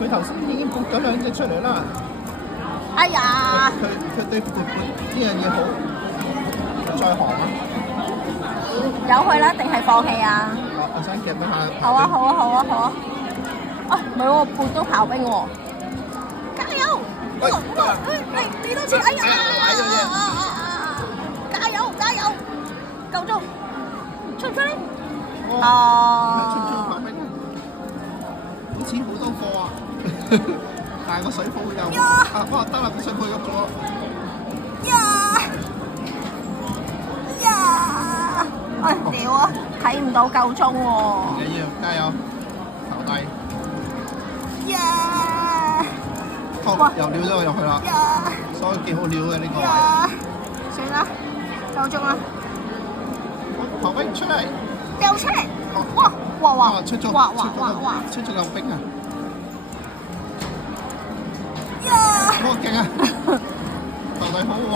佢頭先已經撥咗兩隻出嚟啦。哎呀！佢對撥呢樣嘢好在行啊！由佢啦，定係放棄啊？我想夾一下。好啊好啊好啊好啊！啊，唔係喎，撥到刨冰喎！加油！你多次，哎呀！加油加油！夠鐘，出唔出嚟？出唔出刨冰？好似好多貨啊！但係個水泡又哇得啦，個水泡喐咗。哎屌啊！睇唔到夠鐘喎。唔緊要，加油，投低。哇！又撩咗我入去啦。所以幾好撩嘅呢個位。算啦，夠鐘啦。刨冰出嚟。掉出嚟。哇！出咗出咗嚿冰啊！哇勁啊！投低好喎。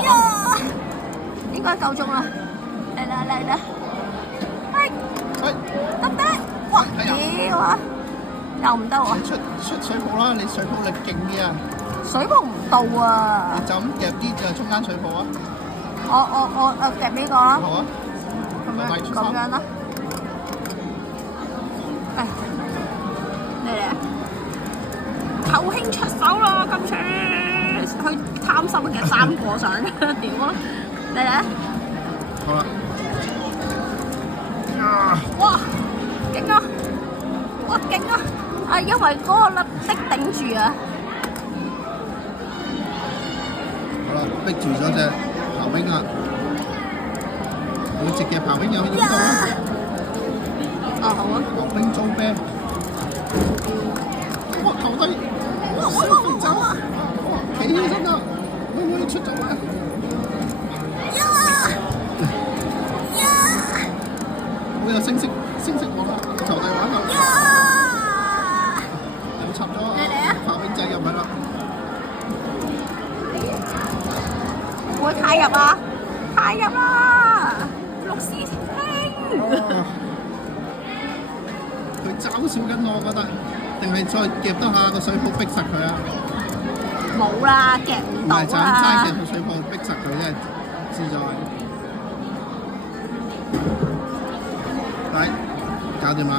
應該夠鐘啦。嚟啦！得唔得？哇！屌啊！又唔得喎。出水泡啦！你水泡力勁啲啊！水泡唔到啊！你就咁夾啲就中間水泡啊！我夾呢個啦。好啊！咁樣啦。嚟啊！球兄出手啦！今次佢貪心嘅3個上，屌啊！嚟啊！好啦。哇！勁啊！哇勁啊！啊，因為嗰個粒的頂住啊！好啦，逼住咗隻刨冰啦。每隻嘅刨冰有幾多啊？好啊！刨冰租啤。哇！投低。我走啊！企起身啦！會唔會出咗啊？好有星色喎！投遞玩啦！又插咗刨冰仔入去啦！會太入啊！太入啦！六師兄，佢嘲笑緊我覺得，定係再夾多下個水泡逼實佢啊？冇啦，夾唔到啦！唔係就咁齋夾個水泡逼實佢啫，自在。嚟，搞掂啦！